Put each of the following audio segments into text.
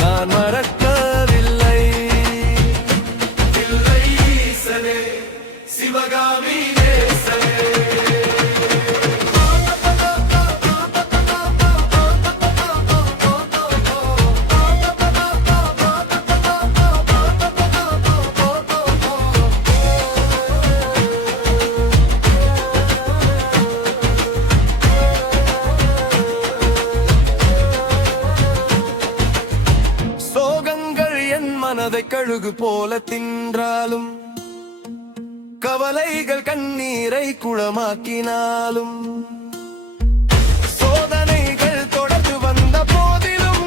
நான் மறக்கவில்லை. தில்லை ஈசனே சிவகாமி நேசனே. மனதை கழுகு போல தின்றாலும் கவலைகள் கண்ணீரை குளமாக்கினாலும் சோதனைகள் தொடர்ந்து வந்த போதிலும்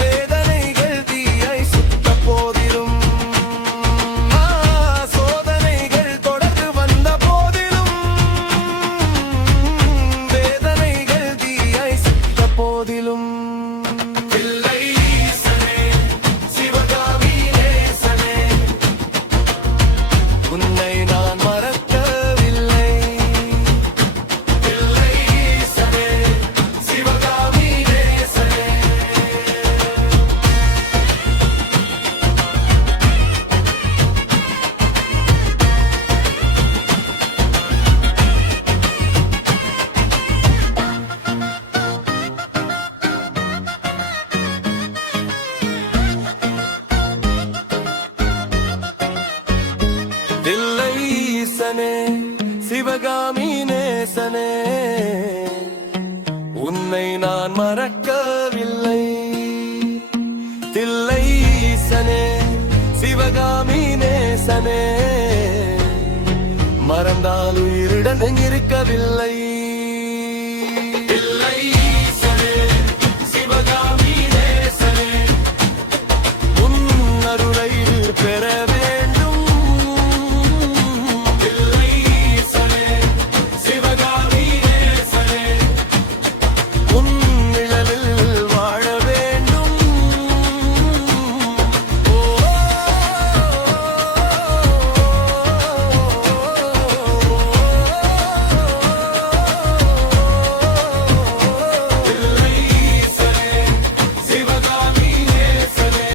வேதனைகள் தீயை சுட்ட போதிலும் சோதனைகள் தொடர்ந்து வந்த போதிலும் வேதனைகள் தீயை சுட்ட போதிலும் உன்னை நான் மறக்கவில்லை. தில்லை ஈசனே சிவகாமி நேசனே. தில்லை ஈசனே சிவகாமி நேசனே, உன்னை நான் மறக்கவில்லை. தில்லை ஈசனே சிவகாமி நேசனே, மறந்தால் உயிருடன் இருக்கவில்லை.